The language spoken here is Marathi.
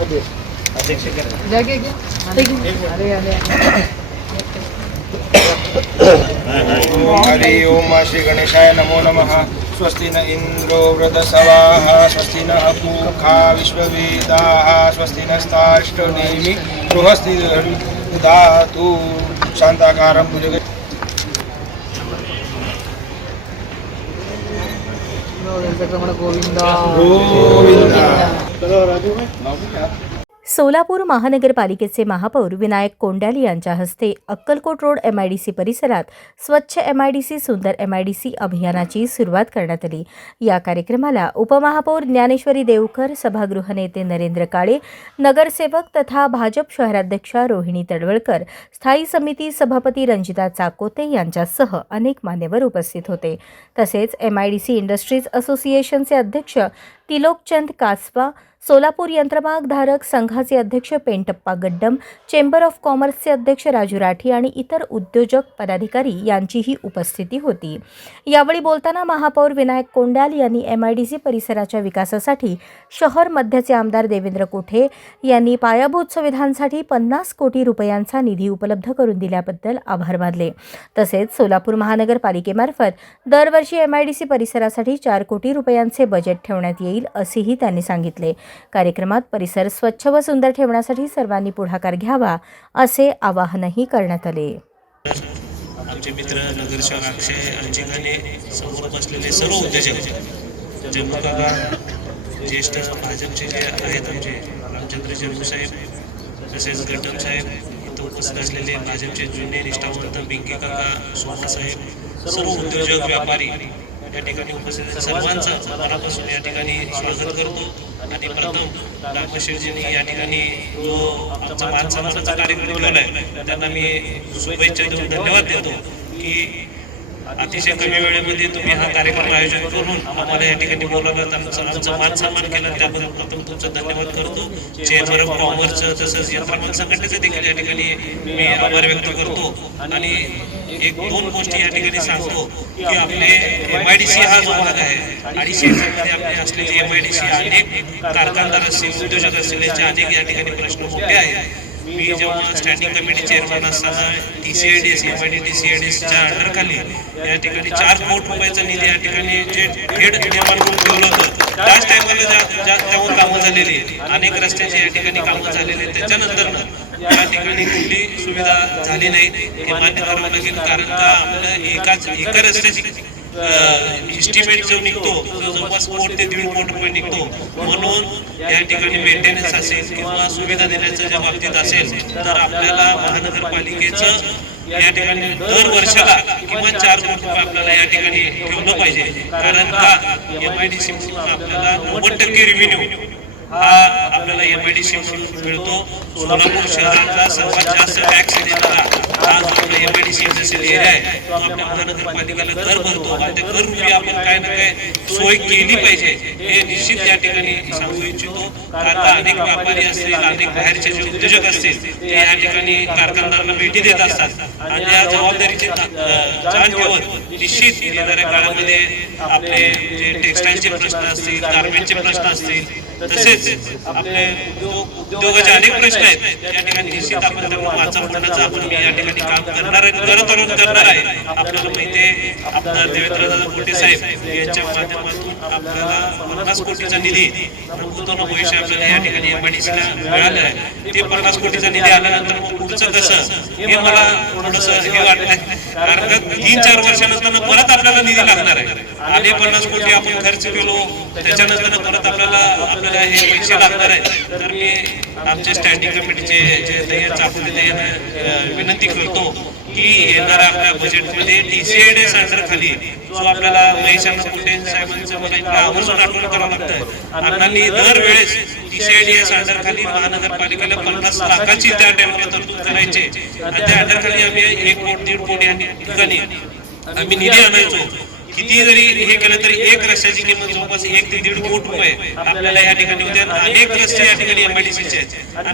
हरि ओम श्री गणेशाय नमो नमः। स्वस्ति न इंद्रो वृद्धसवाः स्वस्ति न पूषा विश्ववेदाः स्वस्ति नस्तार्क्ष्यनेमि बृहस्पति ददातु शान्ताकारं भुजग गोविंदा गोविंदा। सोलापूर महानगरपालिकेचे महापौर विनायक कोंडाल यांच्या हस्ते अक्कलकोट रोड MIDC परिसरात स्वच्छ MIDC सुंदर MIDC अभियानाची सुरुवात करण्यात आली। या कार्यक्रमाला उपमहापौर ज्ञानेश्वरी देवकर, सभागृह नेते नरेंद्र काळे, नगरसेवक तथा भाजप शहराध्यक्षा रोहिणी तडवळकर, स्थायी समिती सभापती रंजिता चाकोते यांच्यासह अनेक मान्यवर उपस्थित होते। तसेच MIDC इंडस्ट्रीज असोसिएशनचे अध्यक्ष तिलोकचंद कासवा, सोलापूर यंत्रमागधारक संघाचे अध्यक्ष पेंटप्पा गड्डम, चेंबर ऑफ कॉमर्सचे अध्यक्ष राजू राठी आणि इतर उद्योजक पदाधिकारी यांचीही उपस्थिती होती। यावेळी बोलताना महापौर विनायक कोंडाल यांनी MIDC परिसराच्या विकासासाठी शहर मध्याचे आमदार देवेंद्र कोठे यांनी पायाभूत सुविधांसाठी 50 कोटी रुपयांचा निधी उपलब्ध करून दिल्याबद्दल आभार मानले। तसेच सोलापूर महानगरपालिकेमार्फत दरवर्षी MIDC परिसरासाठी 4 कोटी रुपयांचे बजेट ठेवण्यात येईल असेही त्यांनी सांगितले। कार्यक्रमात परिसर स्वच्छ व सुंदर ठेवण्यासाठी सर्वांनी पुढाकार घ्यावा असे आवाहनही करण्यात आले। आमचे मित्र नगरसेवक अक्षय अंजिकाने समोर बसलेले सर्व उद्योजक जम्मूकाका ज्येष्ठ भाजपचे जे आहेत आमचे रामचंद्र जम्मू साहेब तसेच गड्डम साहेब इथं उपस्थित असलेले भाजपचे जुने निष्ठावंत बिंकी काका सोमा साहेब सर्व उद्योजक व्यापारी या ठिकाणी उपस्थित सर्वांचं मनापासून या ठिकाणी स्वागत करतो आणि प्रथम रामशेठजींनी या ठिकाणी जो आमचा मान सन्मानाचा कार्यक्रम ठेवला आहे त्यांना मी शुभेच्छा देऊन धन्यवाद देतो की अतिशय कमी वेळेमध्ये तुम्ही हा कार्यक्रम आयोजन करून आम्हाला या ठिकाणी बोलावलं, आमचा मान सन्मान केला त्याबद्दल प्रथम तुमचा धन्यवाद करतो। चेंबर ऑफ कॉमर्सचं तसंच यंत्रमाग संघटनेचं देखील या ठिकाणी मी आभार व्यक्त करतो आणि एक दोन गोष्टी या ठिकाणी सांगतो की आपले MIDC हा जो भाग आहे 250 एकरमध्ये आपले असलेले MIDC अनेक कारखानदार असतील उद्योजक असतील यांचे अनेक या ठिकाणी प्रश्न मोठे आहेत। मी जेव्हा स्टँडिंग कमिटी चेअरमन असताना TCIDS MIDC-CIDSच्या अंडरखाली या ठिकाणी 4 कोटी रुपयाचा निधी या ठिकाणी जे हेड निर्माण करून ठेवलं होतं त्याच टायमाला त्यावर कामं झालेली अनेक रस्त्याची या ठिकाणी कामं झालेली त्याच्यानंतर या ठिकाणी कुठली सुविधा झाली नाही हे मान्य करावं लागेल कारण का आम्हाला एका रस्त्याची इस्टिमेट जो निघतो तो जवळपास 1 ते 1.5 कोटी रुपये निघतो। म्हणून या ठिकाणी मेंटेनन्स असेल किंवा सुविधा देण्याच्या ज्या बाबतीत असेल तर आपल्याला महानगरपालिकेचं या ठिकाणी दर वर्षाला किमान 4 कोटी रुपये आपल्याला या ठिकाणी ठेवलं पाहिजे कारण का MIDC म्हणून आपल्याला 90% रेव्हेन्यू हा आपल्याला MIDC म्हणून मिळतो। सोलापूर शहराचा सर्वात जास्त टॅक्स देणारा हा जो आपला MIDC इंडस्ट्रियल एरिया आहे तो आपल्या महानगरपालिकेला कर भरतो आणि ते कर रुपये आपण काय ना काय सोय केली पाहिजे हे निश्चित या ठिकाणी सांगू इच्छितो कारण अनेक व्यापारी असतील अनेक बाहेरचे जे उद्योजक असतील ते या ठिकाणी कारखानदारांना भेटी देत असतात आणि या जबाबदारीची जाण ठेवत निश्चित येणाऱ्या काळामध्ये आपले जे टेक्सटाईलचे प्रश्न असतील गारमेंटचे प्रश्न असतील तसेच आपले उद्योगाचे अनेक प्रश्न आहेत त्या ठिकाणी निश्चित आपण त्यांना वाचवण्याचं आपण या ठिकाणी काम करणार आहे। आपल्याला माहिती आहे आमदार देवेंद्रदादा कोठे साहेब यांच्या माध्यमातून आपल्याला 50 कोटीचा निधी नूतन भविष्य आपल्याला या ठिकाणी MIDCला मिळाला आहे। ते 50 कोटीचा निधी आल्यानंतर मग पुढचं कसं हे मला थोडंसं हे वाटतंय कारण का 3-4 वर्षानंतर परत आपल्याला निधी लागणार आहे। आले 50 कोटी आपण खर्च केलो त्याच्यानंतर परत आपल्याला हे पैसे लागणार आहेत तर मी आमच्या स्टँडिंग कमिटीचे जे दैय्य चाकोते यांना विनंती करतो की येणाऱ्या आपल्या बजेटमध्ये TCIDS अंडरखाली जो आपल्याला महेशांना कुठे साहेबांचं मला इकडे आवर्जून आठवण करावं लागतं अण्णांनी दरवेळेस TCIDS अंडरखाली महानगरपालिकेला 50 लाखाची त्या टाइमला तरतूद करायचे आणि त्या अंडरखाली आम्ही 1 कोटी 1.5 कोटी या ठिकाणी आम्ही निधी आणायचो। किती जरी हे केलं तरी एक रस्त्याची किंमत जवळपास 1 ते 1.5 कोटी रुपये आपल्याला या ठिकाणी होते। अनेक रस्ते या ठिकाणी MIDCचे आहेत।